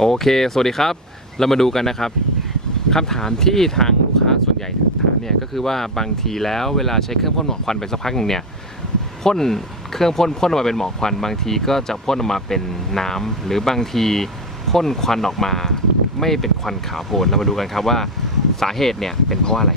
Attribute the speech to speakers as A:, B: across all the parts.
A: โอเค สวัสดีครับ เรามาดูกันนะครับคำถามที่ทางลูกค้าส่วนใหญ่ถามเนี่ยก็คือว่าบางทีแล้วเวลาใช้เครื่องพ่นหมอกควันไปสักพักหนึ่งเนี่ยพ่นเครื่องพ่นพ่นออกมาเป็นหมอกควัน บางทีก็จะพ่นออกมาเป็นน้ำหรือบางทีพ่นควันออกมา ไม่เป็นควันขาวโพลนเรามาดูกันครับว่าสาเหตุเนี่ยเป็นเพราะอะไร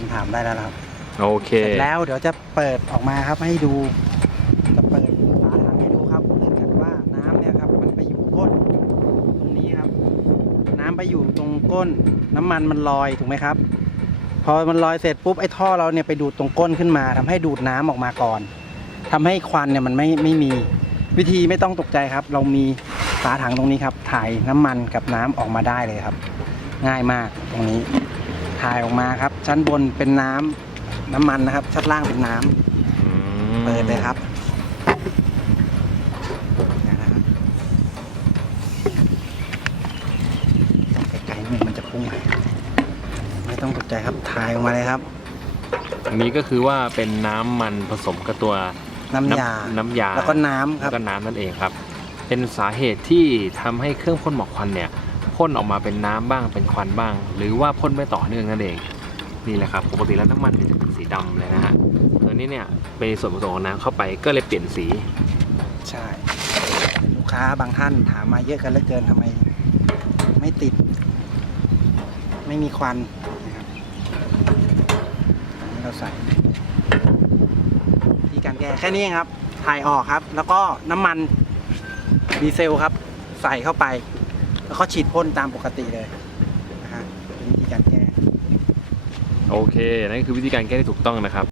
B: คำถามได้แล้วนะครับ
A: โอเค
B: เสร็จแล้วเดี๋ยวจะเปิดออกมาครับให้ดู จะเปิดฝาถังให้ดูครับเนื่องจากว่าน้ำเนี่ยครับ มันไปอยู่ก้นตรงนี้ครับ น้ำไปอยู่ตรงก้น น้ำมันมันลอยถูกไหมครับ พอมันลอยเสร็จปุ๊บไอ้ท่อเราเนี่ยไปดูดตรงก้นขึ้นมาทำให้ดูดน้ำออกมาก่อนทำให้ควันเนี่ยมันไม่ไม่มีวิธีไม่ต้องตกใจครับ เรามีฝาถังตรงนี้ครับ ถ่ายน้ำมันกับน้ำออกมาได้เลยครับ ง่ายมากตรงนี้ ถ่ายออกมาครับ ชั้นบนเป็นน้ำน้ำมันนะครับ ชั้นล่างเป็นน้ำ
A: อืม
B: เปิดเลยครับอย่างนะครับต้องไกลๆไม่งั้นมันจะพุ่งไปไม่ต้องตกใจครับถ่ายออกมาเลยครับ
A: อันนี้ก็คือว่าเป็นน้ำมันผสมกับตัว
B: น้ำยา
A: น้ำยา
B: แล้วก็น้ำค
A: แล้
B: รับ
A: วก็น้ำนั่นเองครับ เป็นสาเหตุที่ทำให้เครื่องพ่นหมอกควันเนี่ย พ่นออกมาเป็นน้ำบ้างเป็นควันบ้าง หรือว่าพ่นไม่ต่อเนื่องนั่นเองนี่แหละครับปกติแล้วน้ำมันเนี่ยจะเป็นสีดำเลยนะฮะตัวนี้เนี่ยเป็นส่วนผสมของน้ำเข้าไปก็เลยเปลี่ยนสี
B: ใช่ลูกค้าบางท่านถามมาเยอะกันเหลือเกินทำไม ไม่ติด ไม่มีควันนะครับนี่เราใส่ที่การแก้แค่นี้ครับถ่ายออกครับ แล้วก็น้ำมันดีเซลครับ ใส่เข้าไป แล้วก็ฉีดพ่นตามปกติเลยนะฮะเป็นวิธีการแก้
A: โอเค นั่นคือวิธีการแก้ที่ถูกต้องนะครับ